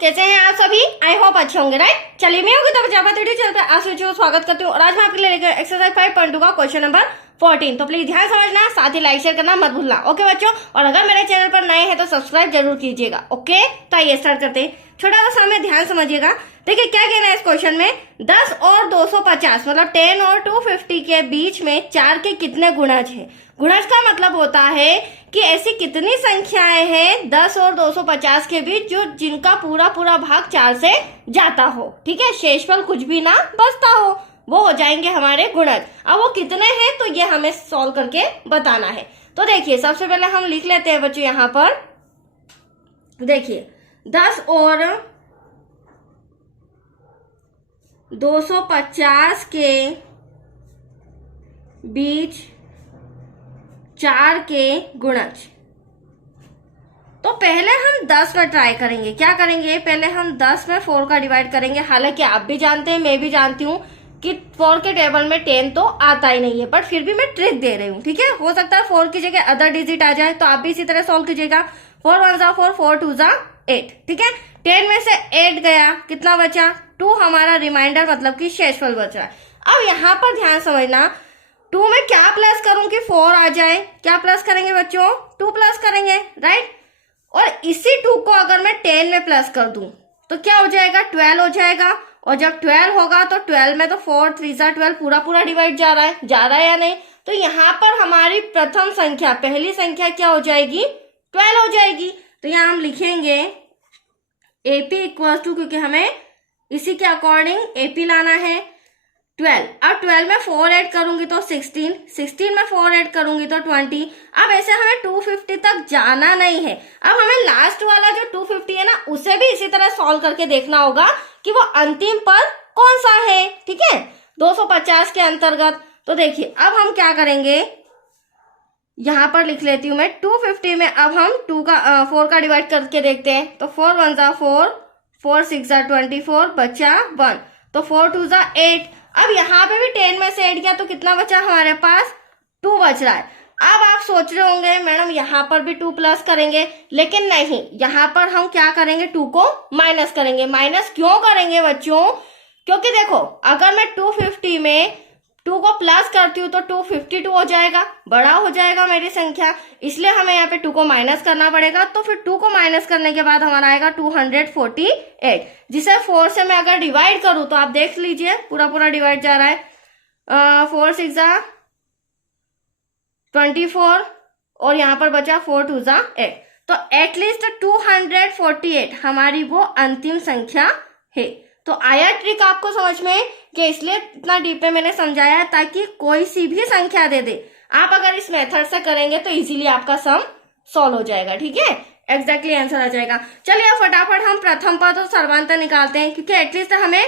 कैसे हैं आप सभी? आई होप अच्छे होंगे, राइट। चलिए मैं होगी तब जावा वीडियो चैनल पर आप सभी को स्वागत करती हूँ और आज मैं आपके लिए लेकर एक्सरसाइज 5.2 का क्वेश्चन नंबर 14। तो प्लीज ध्यान समझना, साथ ही लाइक शेयर करना मत भूलना, ओके बच्चों। और अगर मेरे चैनल पर नए हैं तो सब्सक्राइब जरूर कीजिएगा, ओके। तो आइए स्टार्ट करते हैं। छोटा सा समय ध्यान समझिएगा। देखिए क्या कहना है इस क्वेश्चन में, 10 और 250 मतलब 10 और 250 के बीच में 4 के कितने गुणज है। गुणज का मतलब होता है कि ऐसी कितनी संख्याएं हैं 10 और 250 के बीच जो जिनका पूरा पूरा भाग 4 से जाता हो, ठीक है। शेषफल कुछ भी ना बचता हो, वो हो जाएंगे हमारे गुणज। अब वो कितने हैं तो ये हमें सॉल्व करके बताना है। तो देखिए सबसे पहले हम लिख लेते हैं बच्चों, यहाँ पर देखिए 10 और 250 के बीच 4 के गुणज। तो पहले हम 10 का ट्राई करेंगे। क्या करेंगे, पहले हम 10 में 4 का डिवाइड करेंगे। हालांकि आप भी जानते हैं, मैं भी जानती हूँ कि 4 के टेबल में 10 तो आता ही नहीं है, बट फिर भी मैं ट्रिक दे रही हूँ, ठीक है। हो सकता है 4 की जगह अदर डिजिट आ जाए, तो आप भी इसी तरह सॉल्व कीजिएगा। 4 1 जा 4, 4 2 जा 8, ठीक है। 10 में से 8 गया, कितना बचा 2, हमारा रिमाइंडर मतलब कि शेषफल बच रहा है। अब यहाँ पर ध्यान समझना, 2 में क्या प्लस करूं कि 4 आ जाए। क्या प्लस करेंगे बच्चों, 2 प्लस करेंगे, राइट। और इसी 2 को अगर मैं 10 में प्लस कर दूं तो क्या हो जाएगा, 12 हो जाएगा। और जब 12 होगा तो 12 में तो 4 3 जा 12 पूरा पूरा डिवाइड जा रहा है या नहीं। तो यहाँ पर हमारी प्रथम संख्या, पहली संख्या क्या हो जाएगी, 12 हो जाएगी। तो यहाँ हम लिखेंगे AP इक्वल्स टू, क्योंकि हमें इसी के अकॉर्डिंग AP लाना है, 12। अब 12 में 4 ऐड करूंगी तो 16, 16 में 4 ऐड करूंगी तो 20। अब ऐसे हमें 250 तक जाना नहीं है। अब हमें लास्ट वाला जो 250 है ना, उसे भी इसी तरह सॉल्व करके देखना होगा कि वो अंतिम पद कौन सा है, ठीक है, 250 के अंतर्गत। तो देखिए अब हम क्या करेंगे, यहां पर लिख लेती हूं मैं 250 में अब हम 4 का डिवाइड करके देखते हैं। तो 4 1 जा 4, 4 6 जा 24, बचा 1, तो 4 2 जा 8। अब यहाँ पे भी 10 में से 8 किया तो कितना बचा हमारे पास, 2 बच रहा है। अब आप सोच रहे होंगे मैडम यहाँ पर भी 2 प्लस करेंगे, लेकिन नहीं, यहाँ पर हम क्या करेंगे, 2 को माइनस करेंगे। माइनस क्यों करेंगे बच्चों, क्योंकि देखो अगर मैं 250 में 2 को प्लस करती हूँ तो 252 हो जाएगा, बड़ा हो जाएगा मेरी संख्या, इसलिए हमें यहाँ पे 2 को माइनस करना पड़ेगा। तो फिर 2 को माइनस करने के बाद हमारा आएगा 248, जिसे 4 से मैं अगर डिवाइड करूँ तो आप देख लीजिए पूरा पूरा डिवाइड जा रहा है। 4 6 जा 24 और यहाँ पर बचा 4 2 जा 8। तो एटलीस्ट 248 हमारी वो अंतिम संख्या है। तो आया ट्रिक आपको समझ में, कि इसलिए इतना डीप में मैंने समझाया ताकि कोई सी भी संख्या दे दे, आप अगर इस मेथड से करेंगे तो इजीली आपका सम सॉल्व हो जाएगा, ठीक है, एग्जैक्टली आंसर आ जाएगा। चलिए अब फटाफट हम प्रथम पद और सर्वांतर निकालते हैं, क्योंकि एटलीस्ट हमें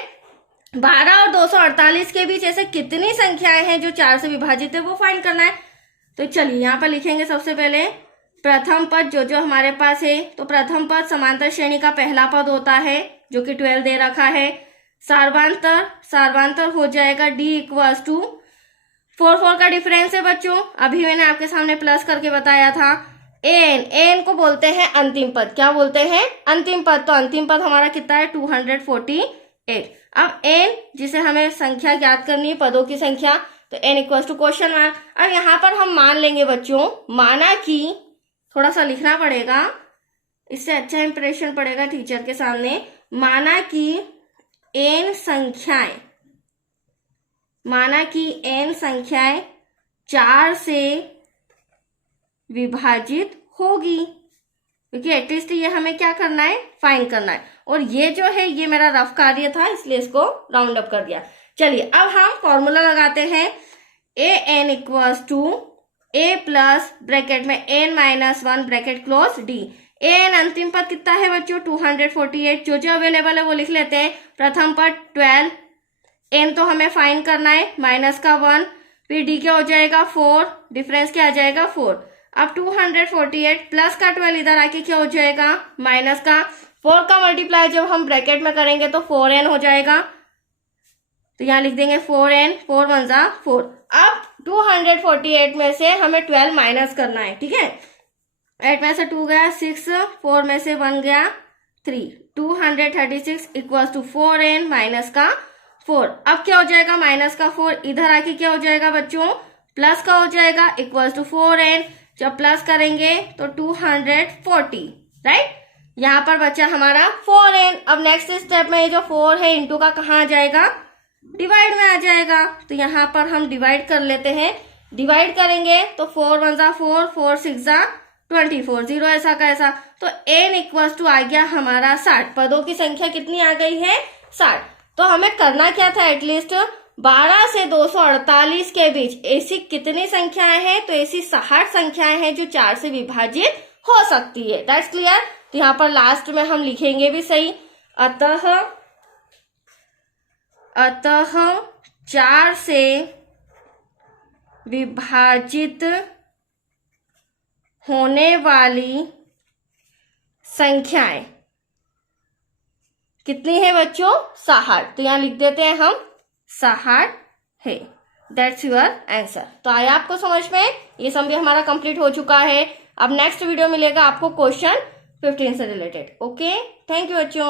12 और 248 के बीच ऐसे कितनी संख्याएं हैं जो 4 से विभाजित है वो फाइंड करना है। तो चलिए यहाँ पर लिखेंगे सबसे पहले प्रथम पद जो जो हमारे पास है। तो प्रथम पद समांतर श्रेणी का पहला पद होता है जो कि 12 दे रखा है। सार्वांतर हो जाएगा D इक्वल्स टू 4 4 का डिफरेंस है बच्चों, अभी मैंने आपके सामने प्लस करके बताया था। एन को बोलते हैं अंतिम पद, क्या बोलते हैं, अंतिम पद। तो अंतिम पद हमारा कितना है, 248। अब एन जिसे हमें संख्या ज्ञात करनी है, पदों की संख्या, तो N equals to question mark. अब यहाँ पर हम मान लेंगे बच्चों, माना कि थोड़ा सा लिखना पड़ेगा, इससे अच्छा इंप्रेशन पड़ेगा टीचर के सामने। माना कि n संख्याएं 4 से विभाजित होगी, क्योंकि एटलीस्ट ये हमें क्या करना है, फाइंड करना है। और ये जो है ये मेरा रफ कार्य था, इसलिए इसको राउंड अप कर दिया। चलिए अब हम फॉर्मूला लगाते हैं। an equals to a plus bracket में n minus 1 bracket close d। N अंतिम पद कितना है बच्चों, 248। जो जो अवेलेबल है वो लिख लेते हैं। प्रथम पद 12, एन तो हमें फाइंड करना है, माइनस का 1, फिर डी क्या हो जाएगा 4, डिफरेंस क्या आ जाएगा 4। अब 248 प्लस का 12 इधर आके क्या हो जाएगा, माइनस का 4 का मल्टीप्लाई जब हम ब्रैकेट में करेंगे तो 4n हो जाएगा। तो यहाँ लिख देंगे 4n, 4 1 जा 4। अब 248 में से हमें 12 माइनस करना है, ठीक है। 8 में से 2 गया 6, 4 में से 1 गया 3, 236 इक्वल टू 4n माइनस का 4। अब क्या हो जाएगा, माइनस का 4 इधर आके क्या हो जाएगा बच्चों, प्लस का हो जाएगा, इक्वल टू 4n। जब प्लस करेंगे तो 240, राइट। यहाँ पर बचा हमारा 4n। अब नेक्स्ट स्टेप में ये जो 4 है इंटू का कहाँ आ जाएगा, डिवाइड में आ जाएगा। तो यहाँ पर हम डिवाइड कर लेते हैं। डिवाइड करेंगे तो 4 1 जा 4, 4 6 जा 24, 0 ऐसा का ऐसा। तो n इक्वल्स टू आ गया हमारा 60। पदों की संख्या कितनी आ गई है, 60। तो हमें करना क्या था, एटलीस्ट 12 से 248 के बीच ऐसी कितनी संख्याएं हैं, तो ऐसी 60 संख्याएं हैं जो 4 से विभाजित हो सकती है। That's clear. तो यहाँ पर लास्ट में हम लिखेंगे भी सही, अतः 4 से विभाजित होने वाली संख्याएं कितनी है बच्चों, 60। तो यहाँ लिख देते हैं हम 60 है। That's your answer. तो आया आपको समझ में, ये सम भी हमारा कंप्लीट हो चुका है। अब नेक्स्ट वीडियो मिलेगा आपको क्वेश्चन 15 से रिलेटेड। ओके, थैंक यू बच्चों।